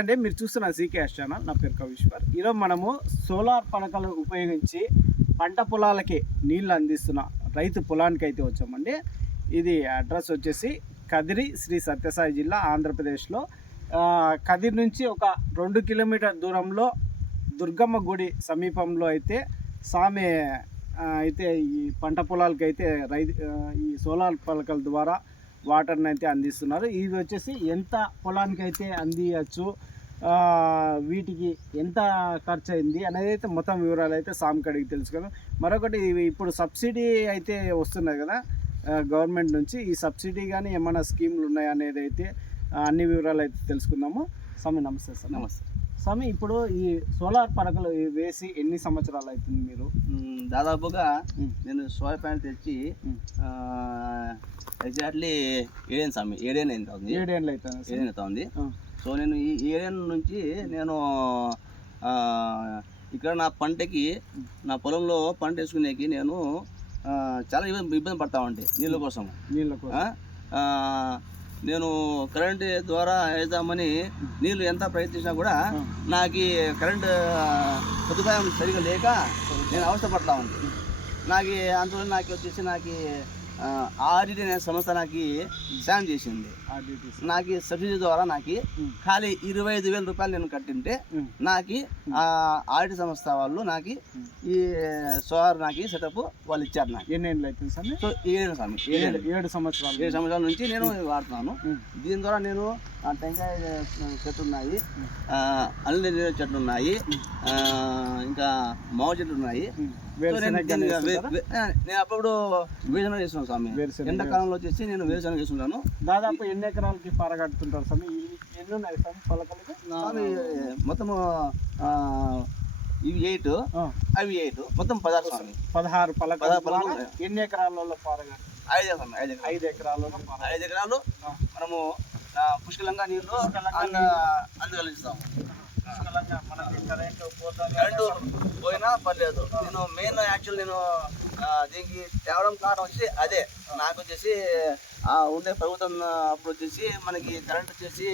అండి మీరు చూస్తున్న సీకేఎస్ ఛానల్ నా పేరు కవీశ్వర్. ఈరోజు మనము సోలార్ పలకలు ఉపయోగించి పంట పొలాలకి నీళ్ళు అందిస్తున్న రైతు పొలానికి అయితే వచ్చామండి. ఇది అడ్రస్ వచ్చేసి కదిరి శ్రీ సత్యసాయి జిల్లా ఆంధ్రప్రదేశ్లో. కదిరి నుంచి ఒక రెండు కిలోమీటర్ దూరంలో దుర్గమ్మ గుడి సమీపంలో అయితే సామె అయితే ఈ పంట పొలాలకి అయితే రైతు ఈ సోలార్ పలకల ద్వారా వాటర్ని అయితే అందిస్తున్నారు. ఇది వచ్చేసి ఎంత పొలానికి అయితే అందియచ్చు వీటికి ఎంత ఖర్చు అయింది అనేది అయితే మొత్తం వివరాలు అయితే సామ్కడికి తెలుసుకుందాం. మరొకటి ఇవి ఇప్పుడు సబ్సిడీ అయితే వస్తున్నాయి కదా గవర్నమెంట్ నుంచి. ఈ సబ్సిడీ కానీ ఏమైనా స్కీములు ఉన్నాయా అనేది అయితే అన్ని వివరాలు అయితే తెలుసుకుందాము. స్వామి నమస్తే సార్. నమస్తే. స్వామి ఇప్పుడు ఈ సోలార్ పడకలు వేసి ఎన్ని సంవత్సరాలు అవుతుంది మీరు? దాదాపుగా. నేను సోయా ప్యాన్ తెచ్చి. ఎగ్జాక్ట్లీ ఏడేన్ స్వామి ఏడేన్ అవుతుంది. ఏడేళ్ళు అవుతుంది ఏడేన్ అవుతుంది. సో నేను ఈ ఏడేన్ నుంచి నేను ఇక్కడ నా పంటకి నా పొలంలో పంట వేసుకునేకి నేను చాలా ఇబ్బంది ఇబ్బంది పడతా ఉంటే నీళ్ళ కోసం. నీళ్ళ కోసం. నేను కరెంట్ ద్వారా వేద్దామని నీళ్ళు ఎంత ప్రయత్నించినా కూడా నాకు ఈ సదుపాయం సరిగా లేక నేను అవసరపడతా ఉంది నాకు అందులో నాకు వచ్చేసి నాకు ఆర్డిటి అనే సంస్థ నాకు సాయం చేసింది. నాకు సబ్సిడీ ద్వారా నాకు ఖాళీ ఇరవై ఐదు వేల రూపాయలు నేను కట్టింటే నాకు ఆ ఆర్డి సంస్థ వాళ్ళు నాకు ఈ సోలార్ నాకు సెటప్ వాళ్ళు ఇచ్చారు నాకు. ఎన్నేళ్ళు అవుతుంది స్వామి సో ఏడు ఏడు సంవత్సరాలు. ఏడు సంవత్సరాల నుంచి నేను వాడుతున్నాను. దీని ద్వారా నేను టెంకాయ చెట్లు ఉన్నాయి ఆ, అల్లి చెట్లు ఉన్నాయి ఆ, ఇంకా మావ చెట్లు ఉన్నాయి. నేను అప్పుడు వేరుశనగ చేస్తున్నాను స్వామి. ఎండాకాలంలో వచ్చేసి నేను వేరుశనగ చేస్తున్నాను దాదాపు ఎన్ని ఎకరాలకి పారగడుతుంటారు స్వామి? ఎన్ని ఉన్నాయి స్వామి పలకలకి స్వామి మొత్తము ఇవి ఎయిట్. అవి ఎయిట్. మొత్తం పదహారు స్వామి. పదహారు పలకల పదహారు. ఎన్ని ఎకరాలలో పారగడు ఐదు స్వామి ఐదు ఎకరాలు. ఐదు ఎకరాలు. మనము పుష్కలంగా నీళ్ళు అందగలుగుతాము కరెంట్ పోయినా పర్లేదు. నేను మెయిన్ యాక్చువల్ నేను దీనికి తేవడం కారణం వచ్చి అదే. నాకు వచ్చేసి ఆ ఉండే ప్రభుత్వం అప్పుడు వచ్చేసి మనకి కరెంట్ వచ్చేసి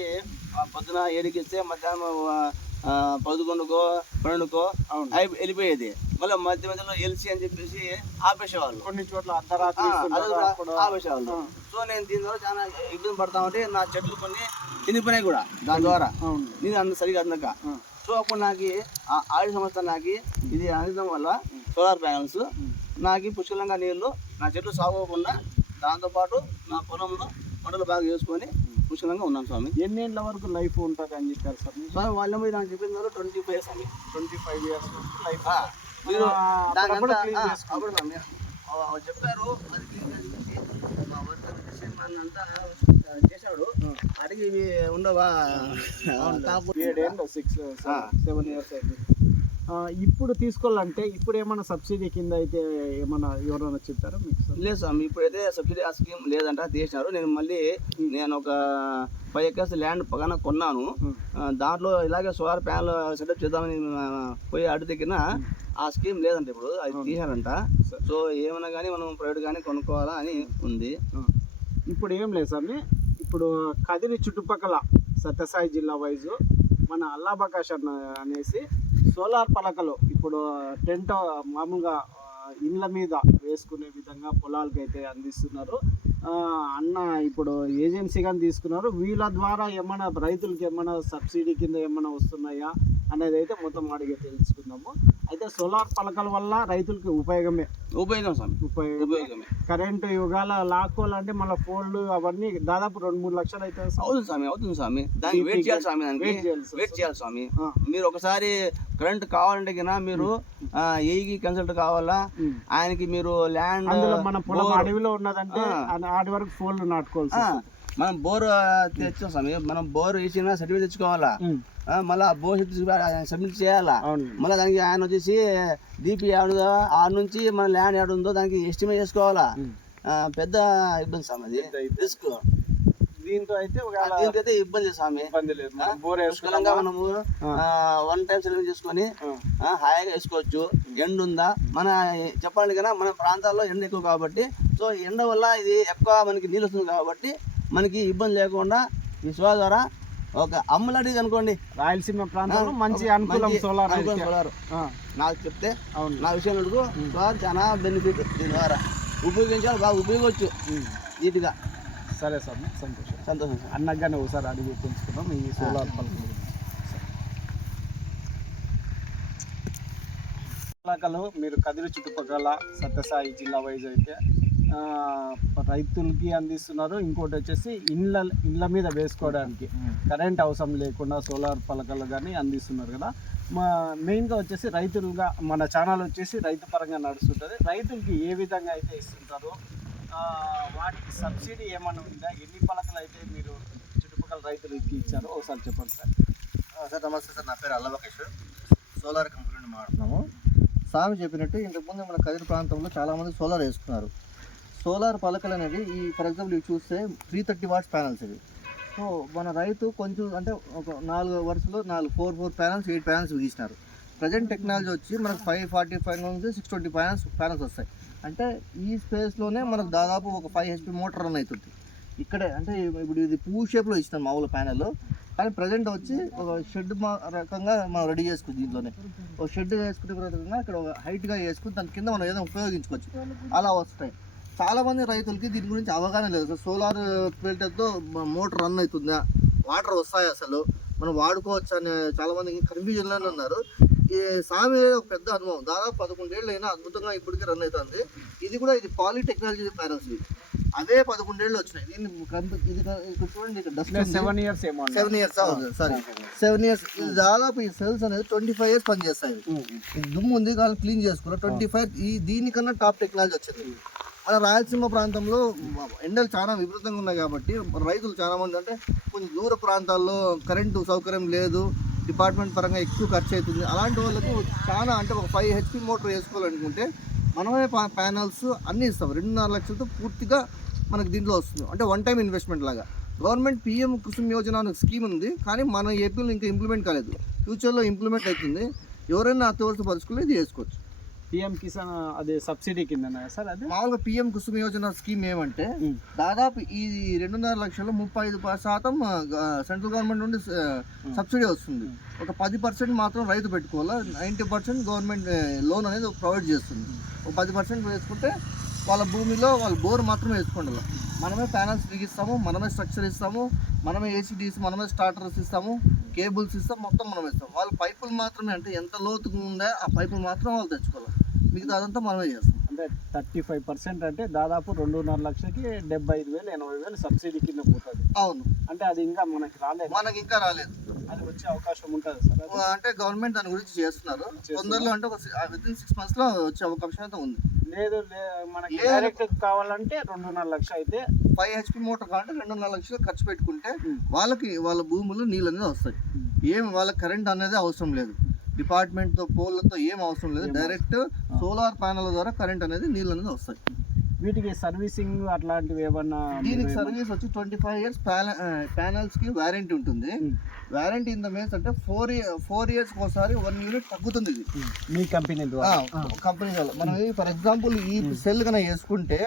పొద్దున ఏడుకి ఇస్తే మధ్యాహ్నం పదకొండుకో పన్నెండుకో వెళ్ళిపోయేది. మళ్ళీ మధ్య మధ్యలో ఎల్సి అని చెప్పేసి ఆపేసేవాళ్ళు. కొన్ని చోట్ల ఆపేసేవాళ్ళు. సో నేను దీని ద్వారా చాలా ఇబ్బంది పడతా ఉంటే నా చెట్లు కొన్ని చినిగిపోయినాయి కూడా దాని ద్వారా. నేను అంత సరిగా అందక. సో అప్పుడు నాకు ఆ ఆయిల్ సంస్థ నాకు ఇది అందడం వల్ల సోలార్ ప్యానల్స్ నాకు పుష్కలంగా నీళ్ళు నా చెట్లు సాగకుండా దాంతోపాటు నా పొలంలో పంటలు బాగా చేసుకొని పుష్కలంగా ఉన్నాను స్వామి. ఎన్నేళ్ళ వరకు లైఫ్ ఉంటుంది అని చెప్పారు సార్. స్వామి వాళ్ళ మీద నాకు చెప్పిన ట్వంటీ ఫైవ్ స్వామి ట్వంటీ ఫైవ్ ఇయర్స్ లైఫ్. మీరు చెప్పారు అది క్లీన్ అంతా చేశాడు. అడిగి ఉండవా? సిక్స్. సెవెన్ ఇయర్స్ అయింది. ఇప్పుడు తీసుకోవాలంటే ఇప్పుడు ఏమైనా సబ్సిడీ కింద అయితే ఏమైనా ఎవరైనా చెప్తారా మీకు సార్? లేదు స్వామి ఇప్పుడైతే సబ్సిడీ ఆ స్కీమ్ లేదంట తీసినారు. నేను మళ్ళీ నేను ఒక ఫైవ్ ఎకర్స్ ల్యాండ్ పక్కన కొన్నాను. దాంట్లో ఇలాగే సోలార్ ప్యానల్ సెటప్ చేద్దామని పోయి అడుగు దగ్గర ఆ స్కీమ్ లేదంట ఇప్పుడు అది తీసారంట సరే. సో ఏమన్నా కానీ మనం ప్రైవేట్ కానీ కొనుక్కోవాలా అని ఉంది. ఇప్పుడు ఏం లేదు స్వామి ఇప్పుడు కదిరి చుట్టుపక్కల సత్యసాయి జిల్లా వైజు మన అల్లాబకాష్ అనేసి సోలార్ పలకలు ఇప్పుడు టెంట్ మామూలుగా ఇండ్ల మీద వేసుకునే విధంగా పొలాలకి అయితే అందిస్తున్నారు అన్న ఇప్పుడు ఏజెన్సీ కానీ తీసుకున్నారు. వీళ్ళ ద్వారా ఏమైనా రైతులకి ఏమైనా సబ్సిడీ కింద ఏమైనా వస్తున్నాయా? అనేది అయితే మొత్తం అడిగి తెలుసుకుందాము. అయితే సోలార్ పలకల వల్ల రైతులకి ఉపయోగమే. ఉపయోగం స్వామి. ఉపయోగం ఉపయోగమే. కరెంటు యుగాల లాక్కోవాలంటే మళ్ళీ ఫోన్లు అవన్నీ దాదాపు రెండు మూడు లక్షలు అయితే అవుతుంది స్వామి అవుతుంది స్వామి. దానికి వెయిట్ చేయాలి స్వామి దానికి. వెయిట్ చేయాలి స్వామి. మీరు ఒకసారి కరెంట్ కావాలంటే కినా మీరు ఏఈకి కన్సల్ట్ కావాలా. ఆయనకి మీరు ల్యాండ్ మన పొలం అడవిలో ఉన్నదంటే ఆడి వరకు ఫోన్లు వస్తుంది. మనం బోర్ తెచ్చాం స్వామి. మనం బోర్ వేసిన సర్టిఫికేట్ తెచ్చుకోవాలా? మళ్ళీ ఆ బోర్ సబ్మిట్ చేయాలా? మళ్ళీ దానికి ఆయన వచ్చేసి దీపి ఆడుందో ఆ నుంచి మన ల్యాండ్ యాడ్ ఉందో దానికి ఎస్టిమేట్ చేసుకోవాలా? పెద్ద ఇబ్బంది స్వామి అది. రిస్క్ దీంతో అయితే ఒకవేళ దీనికైతే ఇబ్బంది స్వామి. ఇబ్బంది లేదు. పుష్కలంగా? మనము. వన్ టైం సెలెక్ట్ చేసుకొని హాయిగా వేసుకోవచ్చు. ఎండ ఉందా? మన చెప్పాలి కదా మన ప్రాంతాల్లో ఎండ ఎక్కువ కాబట్టి సో ఎండ వల్ల ఇది ఎక్కువ మనకి నీళ్ళు వస్తుంది కాబట్టి మనకి ఇబ్బంది లేకుండా ఈ సోలా ద్వారా ఒక అమ్మలాంటిది అనుకోండి. రాయలసీమ ప్రాంతంలో మంచి అనుకూలం సోలార్ అనుకూలం. సోలార్. నాకు చెప్తే అవును. నా విషయం అడుగు సోలార్ చాలా బెనిఫిట్ దీని ద్వారా ఉపయోగించాలి బాగా ఉపయోగించవచ్చు ఉమ్. నీట్గా సరే సార్ సంతోషం. సంతోషం. అన్నగానే ఒకసారి అడిగి తెలుసుకుందాం ఈ సోలార్ పలకల మీరు కదిరి చుట్టుపక్కల సత్యసాయి జిల్లా వైజ్ అయితే రైతులకి అందిస్తున్నారు. ఇంకోటి వచ్చేసి ఇండ్ల ఇండ్ల మీద వేసుకోవడానికి కరెంట్ అవసరం లేకుండా సోలార్ పలకలు కానీ అందిస్తున్నారు కదా. మా మెయిన్గా వచ్చేసి రైతులుగా మన ఛానల్ వచ్చేసి రైతు పరంగా నడుస్తుంటుంది. రైతులకి ఏ విధంగా అయితే ఇస్తుంటారో ఆ, వాటికి సబ్సిడీ ఏమైనా ఉందా? ఎన్ని పలకలు అయితే మీరు చుట్టుపక్కల రైతులకి ఇచ్చారో ఒకసారి చెప్పండి సార్. సార్ నమస్తే సార్. నా పేరు అల్లవకేశ్వర్ సోలార్ కంపెనీ నుండి మాట్లాడుతున్నాము. స్వామి చెప్పినట్టు ఇంతకుముందు మన కదిరి ప్రాంతంలో చాలామంది సోలార్ వేసుకున్నారు. సోలార్ పలకలు అనేది ఈ ఫర్ ఎగ్జాంపుల్ ఇవి చూస్తే త్రీ థర్టీ వాట్స్ ప్యానల్స్ ఇవి. సో మన రైతు కొంచెం అంటే ఒక నాలుగు వరుసలో నాలుగు four four panels eight panels బిగించినారు present technology వచ్చి మనకు ఫైవ్ ఫార్టీ ఫైవ్ నుంచి సిక్స్ ట్వంటీ ప్యానల్స్ ప్యానల్స్ వస్తాయి. అంటే ఈ స్పేస్లోనే మనకు దాదాపు ఒక ఫైవ్ హెచ్పి మోటార్ రన్ అవుతుంది ఇక్కడే అంటే ఇప్పుడు ఇది పూ షేప్లో ఇచ్చిన మామూలు ప్యానల్ కానీ ప్రజెంట్ వచ్చి ఒక షెడ్ మా రకంగా మనం రెడీ చేసుకుంది దీంట్లోనే. ఒక షెడ్ వేసుకునే రకంగా ఇక్కడ ఒక హైట్గా వేసుకుని దాని కింద మనం ఏదైనా ఉపయోగించుకోవచ్చు. అలా వస్తాయి. చాలా మంది రైతులకి దీని గురించి అవగాహన లేదు. అసలు సోలార్ ఫిల్టర్తో మోటార్ రన్ అవుతుందా? వాటర్ వస్తాయి అసలు? మనం వాడుకోవచ్చు అని చాలా మంది కన్ఫ్యూజన్లోనే ఉన్నారు. ఈ సామి ఒక పెద్ద అనుభవం. దాదాపు పదకొండేళ్ళు అయినా అద్భుతంగా ఇప్పటికీ రన్ అవుతుంది. ఇది కూడా ఇది పాలిటెక్నాలజీ ప్యానల్స్ ఇవి. అవే పదకొండేళ్ళు వచ్చినాయి. దీన్ని ఇది ఇక్కడ చూడండి ఇక్కడ dust seven years seven years sorry seven years ఇది దాదాపు ఈ సెల్స్ అనేది ట్వంటీ ఫైవ్ ఇయర్స్ పనిచేస్తాయి దుమ్ము ఉంది కానీ క్లీన్ చేసుకున్నా ట్వంటీ ఫైవ్ ఈ దీనికన్నా టాప్ టెక్నాలజీ వచ్చింది. అలా రాయలసీమ ప్రాంతంలో ఎండలు చాలా విపరీతంగా ఉన్నాయి కాబట్టి రైతులు చాలామంది అంటే కొంచెం దూర ప్రాంతాల్లో కరెంటు సౌకర్యం లేదు డిపార్ట్మెంట్ పరంగా ఎక్కువ ఖర్చు అవుతుంది అలాంటి వాళ్ళకు చాలా అంటే ఒక ఫైవ్ హెచ్పి మోటార్ వేసుకోవాలనుకుంటే మనమే ప్యానల్స్ అన్నీ ఇస్తాం. రెండున్నర లక్షలతో పూర్తిగా మనకు దీంట్లో వస్తుంది. అంటే వన్ టైం ఇన్వెస్ట్మెంట్ లాగా. గవర్నమెంట్ పిఎం కుసుమ్ యోజన అనే స్కీమ్ ఉంది. కానీ మన ఏపీలో ఇంకా ఇంప్లిమెంట్ కాలేదు. ఫ్యూచర్లో ఇంప్లిమెంట్ అవుతుంది. ఎవరైనా అత్యవసర పరిస్థితుల్లో ఇది చేసుకోవచ్చు పిఎం కిసాన్ అదే సబ్సిడీ కింద సార్ అది? మామూలుగా పిఎం కుసుమ్ యోజన స్కీమ్ ఏమంటే. దాదాపు ఈ రెండున్నర లక్షలు ముప్పై ఐదు శాతం సెంట్రల్ గవర్నమెంట్ నుండి సబ్సిడీ వస్తుంది. ఒక పది పర్సెంట్ మాత్రం రైతు పెట్టుకోవాలా? నైంటీ పర్సెంట్ గవర్నమెంట్ లోన్ అనేది ప్రొవైడ్ చేస్తుంది. ఒక పది పర్సెంట్ వేసుకుంటే వాళ్ళ భూమిలో వాళ్ళ బోర్ మాత్రమే వేసుకోండి మనమే ప్యానల్స్ బిగిస్తాము మనమే స్ట్రక్చర్ ఇస్తాము మనమే ఏసీ డీసీ మనమే స్టార్టర్స్ ఇస్తాము కేబుల్స్ ఇస్తాం మొత్తం మనం ఇస్తాం వాళ్ళ పైపులు మాత్రమే అంటే ఎంత లోతుగా ఉందో ఆ పైపులు మాత్రం వాళ్ళు తెచ్చుకోవాలి? మిగతా అదంతా మనమే చేస్తాం. అంటే థర్టీ ఫైవ్ పర్సెంట్ అంటే దాదాపు రెండున్నర లక్షలకి డెబ్బై ఐదు వేలు ఎనభై వేలు సబ్సిడీ కింద పోతుంది. అవును. అంటే అది ఇంకా మనకి రాలేదు. మనకి ఇంకా రాలేదు. అది వచ్చే అవకాశం ఉంటుంది సార్? అంటే గవర్నమెంట్ దాని గురించి చేస్తున్నారు. తొందరలో అంటే ఒక విత్ ఇన్ సిక్స్ మంత్స్లో వచ్చే అవకాశం అయితే ఉంది. లేదు మనకి. డైరెక్ట్ కావాలంటే రెండున్నర లక్ష అయితే ఫైవ్ హెచ్పి మోటార్ కావాలంటే రెండున్నర లక్షలు ఖర్చు పెట్టుకుంటే. వాళ్ళకి వాళ్ళ భూములు నీళ్ళు అనేది వస్తాయి ఏం వాళ్ళ కరెంట్ అనేది అవసరం లేదు. డిపార్ట్మెంట్తో పోల్లతో ఏం అవసరం లేదు. డైరెక్ట్ సోలార్ ప్యానల్ ద్వారా కరెంట్ అనేది నీళ్ళు అనేది వస్తాయి. వీటికి సర్వీసింగ్ అట్లాంటివి ఏమన్నా దీనికి సర్వీస్ వచ్చి ట్వంటీ ఫైవ్ ఇయర్స్ ప్యానల్స్కి వారంటీ ఉంటుంది. వారంటీ ఇన్ ద మీన్స్ అంటే ఫోర్ ఫోర్ ఇయర్స్ ఒకసారి వన్ యూనిట్ తగ్గుతుంది ఇది. మీ కంపెనీ ద్వారా. కంపెనీ వాళ్ళు మనం ఫర్ ఎగ్జాంపుల్ ఈ సెల్ కన్నా వేసుకుంటే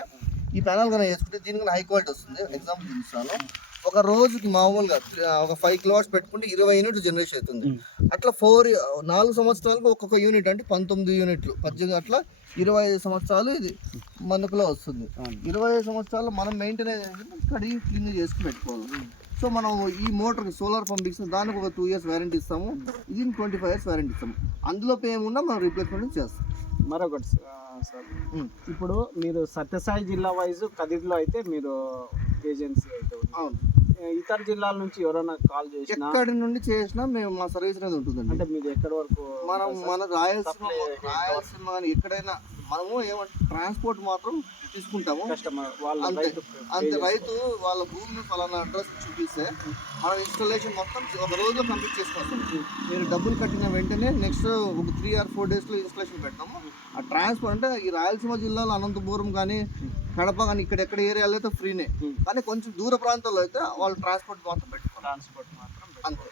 ఈ ప్యానల్ కన్నా వేసుకుంటే దీనికన్నా హై క్వాలిటీ వస్తుంది. ఎగ్జాంపుల్ చూస్తాను ఒక రోజుకి మామూలుగా ఒక ఫైవ్ కిలోవాట్స్ పెట్టుకుంటే ఇరవై యూనిట్లు జనరేషన్ అవుతుంది అట్లా ఫోర్ నాలుగు సంవత్సరాలకు ఒక్కొక్క యూనిట్ అంటే పంతొమ్మిది యూనిట్లు పద్దెనిమిది అట్లా ఇరవై ఐదు సంవత్సరాలు ఇది మనకులో వస్తుంది. ఇరవై ఐదు సంవత్సరాలు మనం మెయింటైన్ కడిగి క్లీన్ చేసుకుని పెట్టుకోవాలి. సో మనం ఈ మోటార్కి సోలార్ పంప్ ఇస్తాం దానికి ఒక టూ ఇయర్స్ వారంటీ ఇస్తాము. ఇది ట్వంటీ ఫైవ్ ఇయర్స్ వారంటీ ఇస్తాము. అందులో పే ఏమున్నా మనం రీప్లేస్మెంట్ చేస్తాం. మరొకటి సార్. ఇప్పుడు మీరు సత్యసాయి జిల్లా వైజ్ కదిరిలో అయితే మీరు ఏజెన్సీ అయితే. అవును. ఇతర జిల్లాల నుంచి ఎవరైనా కాల్ చేసినా? ఎక్కడి నుండి చేసినా మేము మా సర్వీస్ అనేది ఉంటుందండి. అంటే మీరు ఎక్కడి వరకు? మనం మన రాయలసీమ రాయలసీమ కానీ ఎక్కడైనా మనము ఏమంటే ట్రాన్స్పోర్ట్ మాత్రం తీసుకుంటాము. కస్టమర్ వాళ్ళ. రైతు అంతే రైతు వాళ్ళ భూమిని ఫలానా అడ్రస్ చూపిస్తే మనం ఇన్స్టాలేషన్ మొత్తం ఒక రోజులో కంప్లీట్ చేసుకొస్తాం మీరు డబ్బులు కట్టిన వెంటనే నెక్స్ట్ ఒక త్రీ ఆర్ ఫోర్ డేస్లో ఇన్స్టాలేషన్ పెడతాము. ఆ ట్రాన్స్పోర్ట్ అంటే ఈ రాయలసీమ జిల్లాలో అనంతపురం కానీ కడప కానీ ఇక్కడ ఎక్కడ ఏరియాలో అయితే ఫ్రీనే. Hmm. కానీ కొంచెం దూర ప్రాంతాల్లో అయితే వాళ్ళు ట్రాన్స్పోర్ట్ మాత్రం పెట్టుకోవాలి ట్రాన్స్పోర్ట్ మాత్రం అంతే.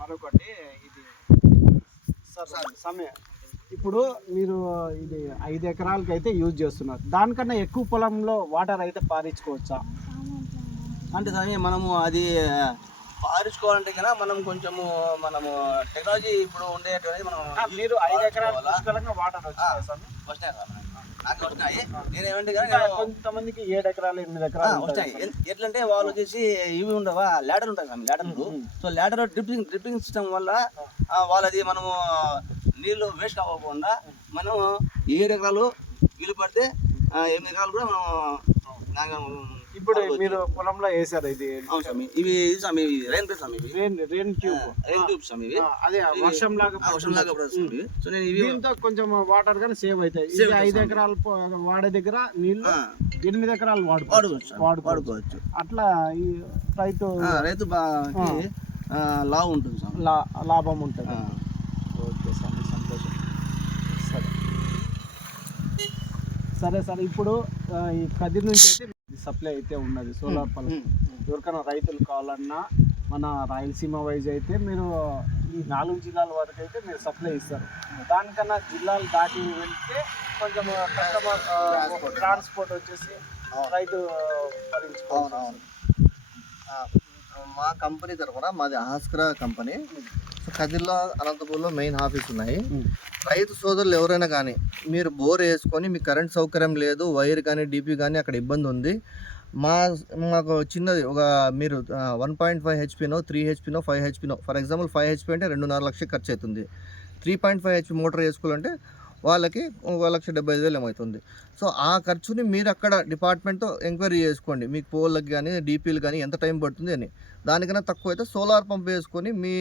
మరొకటి ఇది సార్ సమయం. ఇప్పుడు మీరు ఇది ఐదు ఎకరాలకి అయితే యూజ్ చేస్తున్నారు. దానికన్నా ఎక్కువ పొలంలో వాటర్ అయితే పారించుకోవచ్చా? అంటే స్వామి మనము అది పారించుకోవాలంటే కన్నా మనం కొంచెము మనము టెక్నాలజీ ఇప్పుడు ఉండేటువంటి మనం మీరు ఐదు ఎకరాలు వాటర్ వచ్చినాయి స్వామి వస్తున్నాయి రా మనకి. నాకు వస్తున్నాయి నేను ఏమంటే కానీ ఇంకా నేను- కొంతమందికి ఏడు ఎకరాలు ఎనిమిది ఎకరాలు వస్తాయి ఎన్- ఎట్లంటే వాళ్ళు వచ్చేసి ఇవి ఉండవా? ల్యాడర్ ఉంటాయి కదా ల్యాడర్లు so ladder dripping dripping system వల్ల వాళ్ళది మనము నీళ్ళు వేస్ట్ అవ్వకుండా మనం ఏడు ఎకరాలు వీలు పడితే ఎనిమిది ఎకరాలు కూడా మనం ఇప్పుడు మీరు పొలంలో వేసారు ఇది అవును స్వామి ఇవి స్వామి ఇవి రైన్ ప్లేస్ స్వామి ఇవి. Rain rain tube. Rain tubes స్వామి ఇవి. అదే వర్షం లాగా వర్షం లాగా ఇవి. సో నేను ఇవి దీంతో కొంచెం వాటర్ కానీ సేవ్ అవుతాయి. ఇది ఐదు ఎకరాలు పో- వాడే దగ్గర నీళ్ళు ఎనిమిది ఎకరాలు వాడుకోవచ్చు. వాడుకోవచ్చు అట్లా ఈ రైతు రైతు లావు ఉంటుంది స్వామి. లా- లాభం ఉంటుంది. ఓకే స్వామి సంతోషం. సరే. సరే సరే ఇప్పుడు ఈ కదిరి నుంచి అయితే సప్లై అయితే ఉన్నది సోలార్ పవర్ ఎవరికైనా రైతులు కావాలన్నా మన రాయలసీమ వైజ్ అయితే మీరు ఈ నాలుగు జిల్లాల వరకు అయితే మీరు సప్లై ఇస్తారు. దానికన్నా జిల్లాలు దాటి వెళ్తే కొంచెం కస్టమర్. ట్రాన్స్పోర్ట్ వచ్చేసి. రైతు భరించుకోవాలి మా కంపెనీ తరఫున మాది ఆస్క్రా కంపెనీ. కదిర్లో అనంతపూర్లో మెయిన్ ఆఫీస్ ఉన్నాయి. రైతు సోదరులు ఎవరైనా కానీ మీరు బోర్ వేసుకొని మీ కరెంట్ సౌకర్యం లేదు వైర్ కానీ డీపీ కానీ అక్కడ ఇబ్బంది ఉంది. మా మాకు చిన్నది ఒక మీరు వన్ పాయింట్ ఫైవ్ హెచ్పినో త్రీ హెచ్పినో ఫైవ్ హెచ్పినో ఫర్ ఎగ్జాంపుల్ ఫైవ్ హెచ్పి అంటే రెండున్నర లక్షలు ఖర్చు అవుతుంది three point five HP motor వేసుకోవాలంటే వాళ్ళకి ఒక లక్ష డెబ్బై ఐదు వేలు ఏమవుతుంది సో ఆ ఖర్చుని మీరు అక్కడ డిపార్ట్మెంట్తో ఎంక్వైరీ చేసుకోండి. మీకు పోల్కి కానీ డీపీలు కానీ ఎంత టైం పడుతుంది అని. దానికన్నా తక్కువ అయితే సోలార్ పంప్ వేసుకొని మీ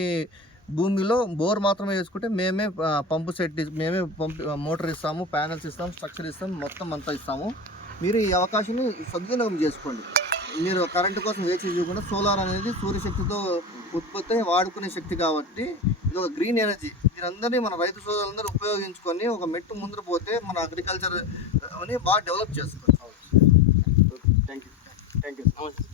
భూమిలో బోర్ మాత్రమే వేసుకుంటే మేమే పంపు సెట్ మేమే పంప్ మోటార్ ఇస్తాము ప్యానల్స్ ఇస్తాం స్ట్రక్చర్ ఇస్తాం మొత్తం అంతా ఇస్తాము. మీరు ఈ అవకాశాన్ని సద్వినియోగం చేసుకోండి. మీరు కరెంటు కోసం వేచి చూడకుండా సోలార్ అనేది సూర్యశక్తితో ఉత్పత్తి వాడుకునే శక్తి కాబట్టి ఇది ఒక గ్రీన్ ఎనర్జీ. మీరందరినీ మన రైతు సోదరులందరూ ఉపయోగించుకొని ఒక మెట్టు ముందు పోతే మన అగ్రికల్చర్ అని బాగా డెవలప్ చేసుకోవచ్చు. థ్యాంక్ యూ థ్యాంక్ యూ నమస్తే.